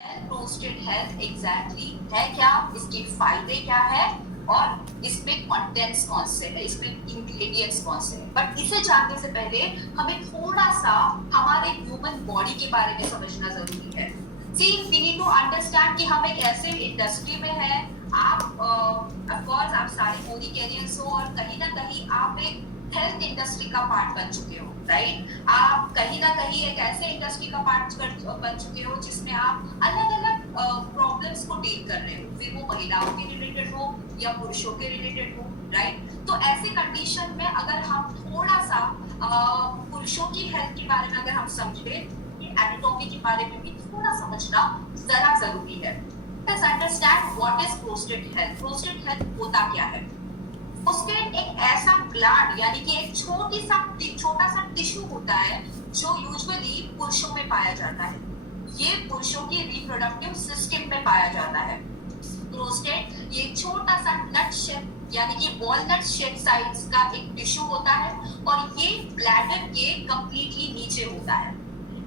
Prostate health exactly है क्या, इसके फायदे क्या है और इसमें कंटेंट्स कौन से है, इसमें इंग्रेडिएंट्स कौन से है। बट इसे जानने से पहले हमें थोड़ा सा हमारे ह्यूमन बॉडी के बारे में समझना जरूरी है। सी वी नीड टू अंडरस्टैंड कि हम एक ऐसे इंडस्ट्री में हैं, आप ऑफ कोर्स आप सारे मोदी कैरियर्स हो और कहीं ना कहीं आप एक हेल्थ इंडस्ट्री का पार्ट बन चुके हो, राइट। आप कहीं ना कहीं एक ऐसे इंडस्ट्री का पार्ट बन चुके हो जिसमें आप अलग अलग प्रॉब्लम्स को डील कर रहे हो, फिर वो महिलाओं के रिलेटेड हो या पुरुषों के रिलेटेड हो, राइट। तो ऐसे कंडीशन में अगर हम थोड़ा सा पुरुषों की हेल्थ के बारे में अगर हम समझे, एनाटॉमी के बारे में भी थोड़ा समझना जरा जरूरी है। Let's understand what is prostate health. Prostate health होता क्या है? प्रोस्टेट एक ऐसा ग्लैंड यानी कि एक छोटा सा टिश्यू होता है जो यूजुअली पुरुषों में पाया जाता है। ये पुरुषों की रिप्रोडक्टिव सिस्टम में पाया जाता है। प्रोस्टेट ये छोटा सा नट शेप यानी कि वॉलनट शेप साइज का एक टिश्यू होता है और ये ब्लैडर के कंप्लीटली नीचे होता है।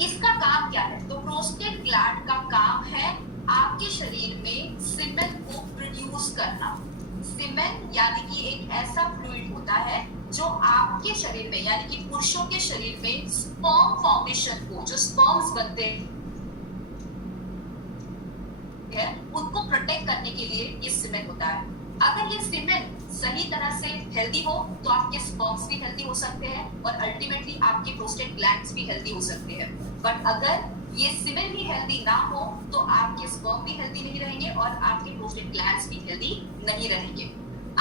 इसका काम क्या है? तो प्रोस्टेट ग्लैंड का काम है आपके शरीर में सीमेन को प्रोड्यूस करना। सीमेन यानी कि एक ऐसा फ्लूइड होता है जो आपके शरीर में यानी कि पुरुषों के शरीर में स्पर्म फॉर्मेशन को, जो स्पर्म्स बनते हैं उनको प्रोटेक्ट करने के लिए ये सीमेन होता है। अगर ये सीमेन सही तरह से हेल्दी हो तो आपके स्पर्म्स भी हेल्दी हो सकते हैं और अल्टीमेटली आपके प्रोस्टेट ग्लैंड्स भी हेल्दी हो सकते हैं। बट अगर ये सीमेन भी हेल्दी ना हो तो आपके स्पर्म भी हेल्दी नहीं रहेंगे और आपके प्रोस्टेट ग्लैंड्स भी हेल्दी नहीं रहेंगे।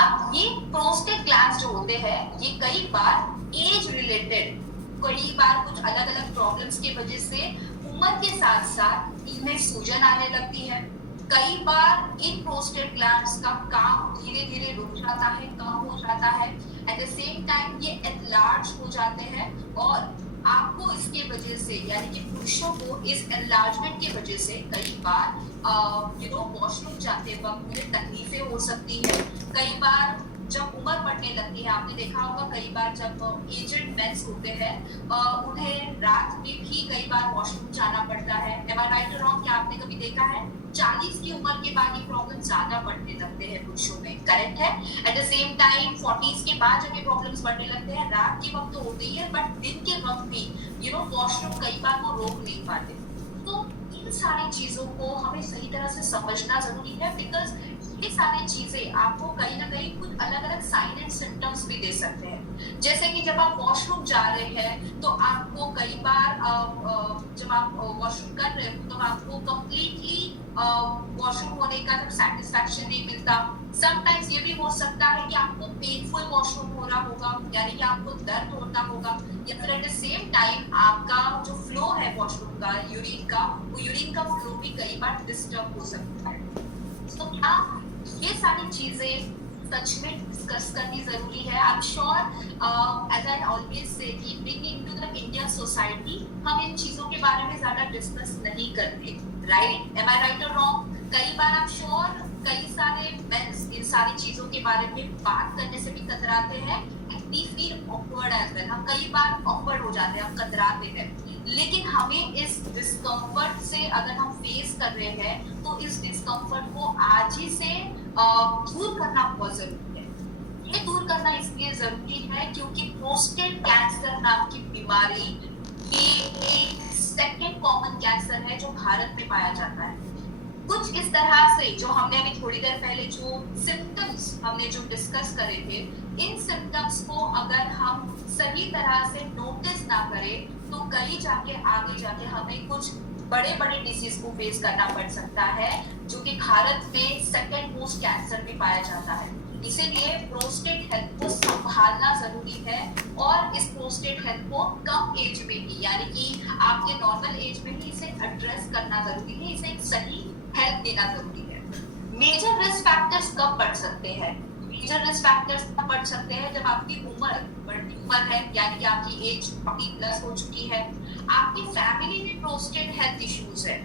अब ये प्रोस्टेट ग्लैंड्स जो होते हैं ये कई बार एज रिलेटेड, कई बार कुछ अलग अलग प्रॉब्लम्स की वजह से उम्र के साथ साथ इनमें सूजन आने लगती है। कई बार इन प्रोस्टेट ग्लैंड्स का काम धीरे धीरे रुक जाता है, कम हो जाता है। एट द सेम टाइम ये एनलार्ज हो जाते हैं और आपको इसके वजह से यानी कि पुरुषों को इस एनलार्जमेंट की वजह से कई बार वॉशरूम जाते वक्त मुझे तकलीफें हो सकती है। कई बार जब उम्र बढ़ने लगती है, आपने देखा होगा कई बार जब एजेड मेंस होते हैं उन्हें रात में भी कई बार वॉशरूम जाना पड़ता है। एम आई राइट और रॉन्ग? क्या आपने कभी देखा है 40 की उम्र के बाद ये प्रॉब्लम ज्यादा बढ़ने लगते हैं पुरुषों में, करेक्ट है। At the same time 40s के बाद जब ये प्रॉब्लम्स बढ़ने लगते हैं, रात के वक्त तो होते ही है बट दिन के वक्त भी वॉशरूम कई बार वो रोक नहीं पाते। तो इन सारी चीजों को हमें सही तरह से समझना जरूरी है बिकॉज ये सारी चीजें आपको कहीं ना कहीं कुछ अलग अलग साइन एंड सिम्टम्स भी दे सकते हैं। जैसे कि जब आप वॉशरूम जा रहे हैं तो आपको कई बार जब आप वॉशरूम कर रहे हो तो आपको कंप्लीटली वॉशरूम होने का सेटिस्फैक्शन नहीं मिलता। समटाइम्स ये भी हो सकता है कि आपको पेनफुल वॉशरूम हो रहा होगा यानी कि आपको दर्द होता होगा, या फिर एट द सेम टाइम आपका जो फ्लो है वॉशरूम का, यूरिन का फ्लो भी कई बार डिस्टर्ब हो सकता है। तो क्या ये सारी चीजें सच में डिस्कस करनी जरूरी है? I am sure as I always say कि beginning to the Indian society हम इन चीजों के बारे में ज्यादा डिस्कस नहीं करते, राइट? एम आई राइट और रॉन्ग? कई बार आई एम श्योर कई सारे मेंस इन सारी चीजों के बारे में बात करने से भी कतराते हैं। We feel awkward as well, हम कई बार ऑकवर्ड हो जाते हैं, हम कतराते हैं। लेकिन हमें इस डिस्कम्फर्ट से अगर हम फेस कर रहे हैं तो इस डिस्कम्फर्ट को आज ही से दूर करना बहुत जरूरी है। ये दूर करना इसलिए जरूरी है क्योंकि प्रोस्टेट कैंसर नाम की बीमारी ये एक सेकंड कॉमन कैंसर है जो भारत में पाया जाता है। कुछ इस तरह से जो हमने अभी थोड़ी देर पहले जो सिम्टम्स हमने जो डिस्कस करे थे, इन सिम्टम्स को अगर हम सही तरह से नोटिस ना करें तो कहीं जाके आगे जाके हमें कुछ बड़े बड़े डिसीज को फेस करना पड़ सकता है जो कि भारत में सेकंड मोस्ट कैंसर भी पाया जाता है। इसीलिए प्रोस्टेट हेल्थ को संभालना जरूरी है और इस प्रोस्टेट हेल्थ को कम एज में ही यानी कि आपके नॉर्मल एज में ही इसे एड्रेस करना जरूरी है, इसे एक सही हेल्थ देना जरूरी है। मेजर रिस्क फैक्टर्स कब बढ़ सकते हैं? मेजर रिस्क फैक्टर्स तब बढ़ सकते हैं जब आपकी बढ़ती उम्र है यानी कि आपकी एज 40+ हो चुकी है, आपकी फैमिली में प्रोस्टेट हेल्थ इश्यूज है,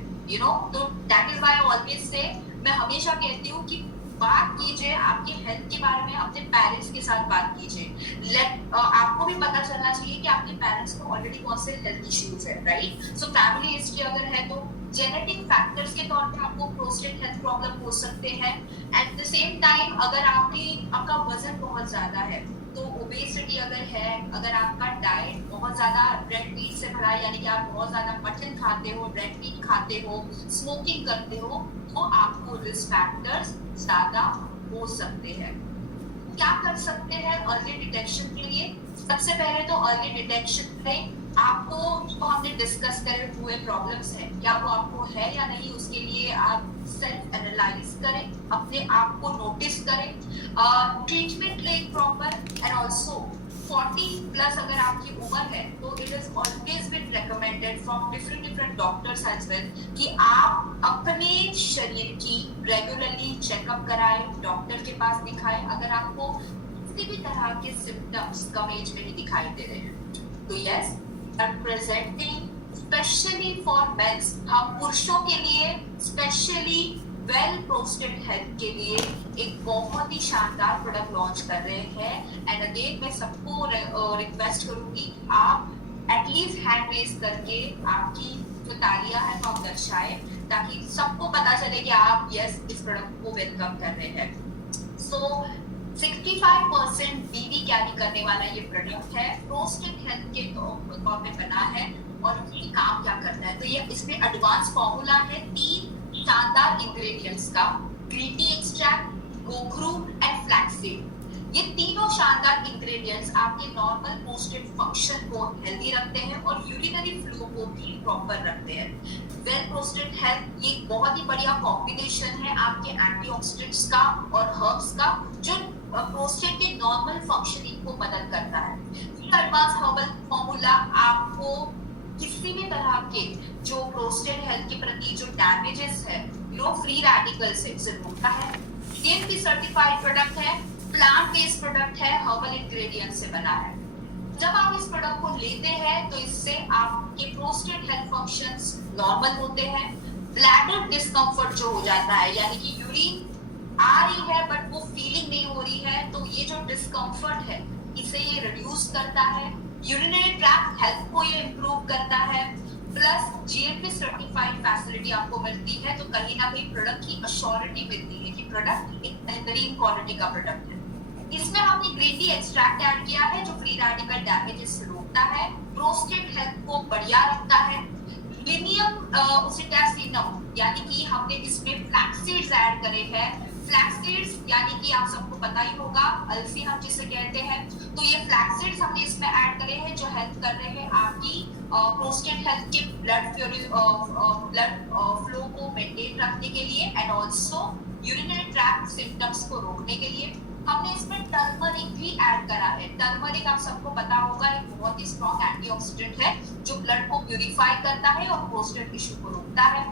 तो that is why I always से, मैं हमेशा कहती हूँ कि बात कीजिए आपके हेल्थ के बारे में, अपने पेरेंट्स के साथ बात कीजिए। आपको भी पता चलना चाहिए कि आपके पेरेंट्स को ऑलरेडी कौन से हेल्थ इश्यूज है, राइट? सो फैमिली हिस्ट्री अगर है तो जेनेटिक फैक्टर्स के तौर पे आपको प्रोस्टेट हेल्थ प्रॉब्लम हो सकते हैं। एट द सेम टाइम अगर आपका वजन बहुत ज्यादा है तो ओबेसिटी अगर है, अगर आपका डाइट बहुत ज्यादा रेड मीट से भरा है, यानी कि आप बहुत ज्यादा मटन खाते हो, रेड मीट खाते हो, स्मोकिंग करते हो, तो आपको रिस्क फैक्टर्स ज्यादा हो सकते हैं। क्या कर सकते हैं अर्ली डिटेक्शन के लिए? सबसे पहले तो अर्ली डिटेक्शन में आपको जो हमने डिस्कस करे हुए प्रॉब्लम्स है, क्या वो आपको है या नहीं, उसके लिए आप सेल्फ एनालाइज करें, अपने आप को नोटिस करें, ट्रीटमेंट लें प्रॉपर। एंड ऑल्सो 40 प्लस अगर आपकी उम्र है तो it is always been recommended from different doctors as well कि आप अपने शरीर की रेगुलरली चेकअप कराएं, डॉक्टर के पास दिखाएं अगर आपको किसी भी तरह के सिम्टम्स कम एज में ही दिखाई दे रहे हैं। तो yes, presenting specially for men's, हम पुरुषों के लिए स्पेशली वेल प्रोस्टेट हेल्थ के लिए एक बहुत ही शानदार प्रोडक्ट लॉन्च कर रहे हैं। एंड अगेन मैं सबको रिक्वेस्ट करूंगी आप एटलीस्ट हैंड रेज करके आपकी जो तालियां हैं वो आप दर्शाएं, ताकि सबको पता चले कि आप यस इस प्रोडक्ट को वेलकम कर रहे हैं। सो 65% बीवी कैरी करने वाला ये प्रोडक्ट है, प्रोस्टेट हेल्थ के तौर पे बना है। और ये काम क्या करता है, तो ये इसमें एडवांस फॉर्मूला है 3 शानदार इंग्रेडिएंट्स का, ग्रीन टी एक्सट्रैक्ट, गोखरू एंड फ्लैक्ससीड। ये तीनों शानदार इंग्रेडिएंट्स आपके नॉर्मल प्रोस्टेट फंक्शन को हेल्दी रखते हैं और यूरिनरी फ्लो को भी प्रॉपर रखते हैं। वेल प्रोस्टेट हेल्थ ये बहुत ही बढ़िया कॉम्बिनेशन है आपके एंटीऑक्सीडेंट्स का और हर्ब्स का, जो प्रोस्टेट के नॉर्मल फंक्शनिंग को मदद करता है। ये एडवांस हर्बल फॉर्मूला आपको किसी भी तरह के जो प्रोस्टेट हेल्थ के प्रति जो डैमेजेस है, लो फ्री रेडिकल से रोकता है। GMP सर्टिफाइड प्रोडक्ट है, प्लांट बेस्ड प्रोडक्ट है, हर्बल इंग्रेडिएंट से बना है। जब आप इस प्रोडक्ट को लेते हैं तो इससे आपके प्रोस्टेट हेल्थ फंक्शंस नॉर्मल होते हैं। ब्लैडर डिस्कम्फर्ट जो हो जाता है, यानी कि यूरिन आ रही है बट वो फीलिंग नहीं हो रही है, तो ये जो डिस्कम्फर्ट है इसे ये रिड्यूस करता है। यूरिनरी ट्रैक्ट हेल्थ को ये इंप्रूव करता है। प्लस GMP सर्टिफाइड फैसिलिटी आपको मिलती है, तो कहीं ना कहीं प्रोडक्ट की अश्योरिटी मिलती है कि प्रोडक्ट एक बेहतरीन क्वालिटी का प्रोडक्ट है। इसमें हमने ग्रीन टी एक्सट्रैक्ट ऐड किया है जो फ्री रेडिकल डैमेजेस से रोकता है, प्रोस्टेट हेल्थ को बढ़िया रखता है। लिनियम ओसिटासिनम यानी कि हमने इसमें फ्लैक्स सीड्स ऐड करे हैं। फ्लैक्स सीड्स यानी कि आप सबको पता ही होगा, अलसी हम जिसे कहते हैं, तो ये फ्लैक्स सीड्स हमने इसमें ऐड करे हैं जो हेल्प कर रहे हैं आपकी प्रोस्टेट हेल्थ के ब्लड फ्लो को मेंटेन रखने के लिए and also urinary tract symptoms को रोकने के लिए। हमने इसमें टर्मरिक भी ऐड करा है। टर्मरिक आप सबको पता होगा एक बहुत ही स्ट्रॉन्ग एंटीऑक्सीडेंट है जो ब्लड को प्यूरिफाई करता है और प्रोस्टेट टिश्यू को रोकता है।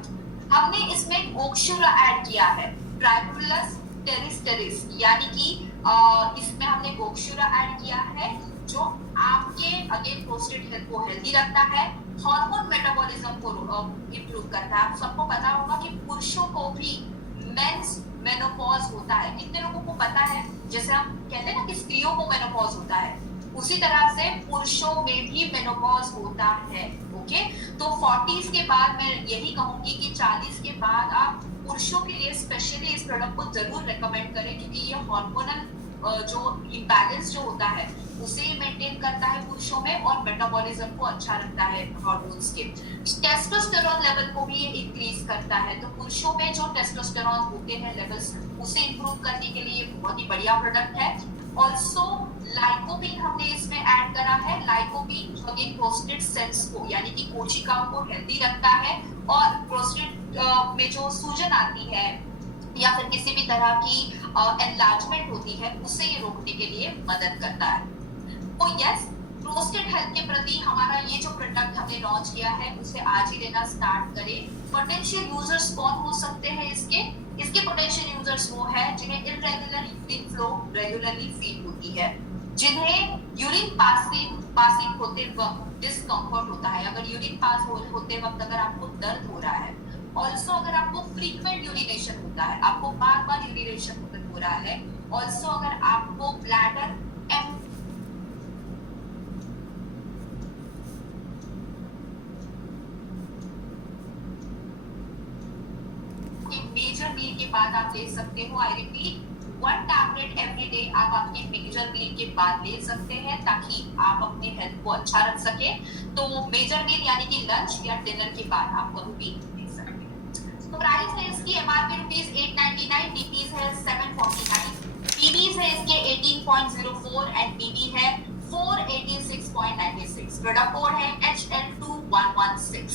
हमने इसमें गोक्षुरा ऐड किया है, ट्राइबुलस टेरिस्टेरिस, यानी कि इसमें हमने गोक्षुरा ऐड किया है जो आपके अगेन प्रोस्टेट हेल्थ को हेल्दी रखता है, हार्मोन मेटाबॉलिज्म को इंप्रूव करता है। आप सबको पता होगा कि पुरुषों को भी मेंस मेनोपॉज होता है, कितने लोगों को पता है? जैसे हम कहते हैं ना कि स्त्रियों को मेनोपॉज होता है, उसी तरह से पुरुषों में भी मेनोपॉज होता है। ओके, तो 40s के बाद मैं यही कहूंगी कि 40 के बाद आप पुरुषों के लिए स्पेशली इस प्रोडक्ट को जरूर रेकमेंड करें, क्योंकि ये हार्मोनल जो इम्बैलेंस जो होता है उसे मेंटेन करता है पुरुषों में और मेटाबॉलिज्म को अच्छा रखता है हार्मोन्स के। टेस्टोस्टेरोन लेवल को भी ये इंक्रीज करता है, तो पुरुषों में जो टेस्टोस्टेरोन होते हैं लेवल्स उसे इंप्रूव करने के लिए बहुत ही बढ़िया प्रोडक्ट है। ऑल्सो लाइकोपीन हमने इसमें ऐड करा है। लाइकोपीन अगेन प्रोस्टेट सेल्स को यानी कि कोशिकाओं को हेल्दी रखता है और प्रोस्टेट में जो सूजन आती है या फिर किसी भी तरह की एनलार्जमेंट होती है उसे ये रोकने के लिए मदद करता है। तो यस, प्रोस्टेट हेल्थ के प्रति हमारा ये जो प्रोडक्ट हमने लॉन्च किया है उसे आज ही लेना स्टार्ट करें। पोटेंशियल यूजर्स कौन हो सकते हैं इसके पोटेंशियल यूजर्स वो है जिन्हें irregular urine flow regularly feel होती है, जिन्हें यूरिन पासिंग होते वक्त डिस्कम्फर्ट होता है, अगर यूरिन पास होते वक्त अगर आपको दर्द हो रहा है, ऑल्सो अगर आपको फ्रीक्वेंट यूरिनेशन होता है, आपको बार बार यूरिनेशन हो रहा है, ऑल्सो अगर आपको ब्लैडर बाद आप ले सकते हो। I repeat, 1 tablet every day आप आपकी मेजर मील के बाद ले सकते हैं ताकि आप अपने हेल्थ को अच्छा रख सके। तो मेजर मील यानी कि लंच या डिनर के बाद आप कभी भी ले सकते हैं। तो प्राइस है इसकी एमआरपी रुपीज 899, डीपीज है 749, पीवीज है इसके 18.04 एंड पीवी है 486.96। प्रोडक्ट कोड है HL2116।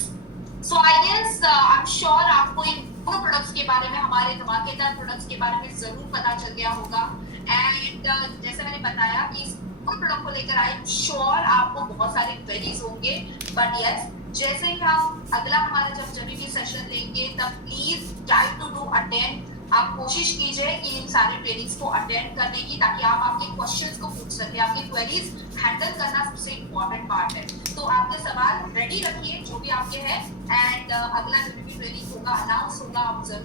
So I guess I am sure आपको इन दोनों प्रोडक्ट्स के बारे में, हमारे धमाकेदार प्रोडक्ट्स के बारे में जरूर पता चल गया होगा। एंड जैसे मैंने बताया कि इस प्रोडक्ट को लेकर आई एम श्योर आपको बहुत सारे क्वेरीज होंगे, बट यस, जैसे ही हम अगला हमारा जब भी सेशन लेंगे तब please try to do attend. आप कोशिश कीजिए कि इन सारे ट्रेनिंग्स को अटेंड करने की, ताकि आप आपके क्वेश्चंस को पूछ सके। आपकी क्वेरीज हैंडल करना सबसे इम्पोर्टेंट पार्ट है। तो आपके सवाल रेडी रखिए जो भी आपके हैं, एंड अगला जो भी ट्रेनिंग होगा, अनाउंस होगा, आप जरूर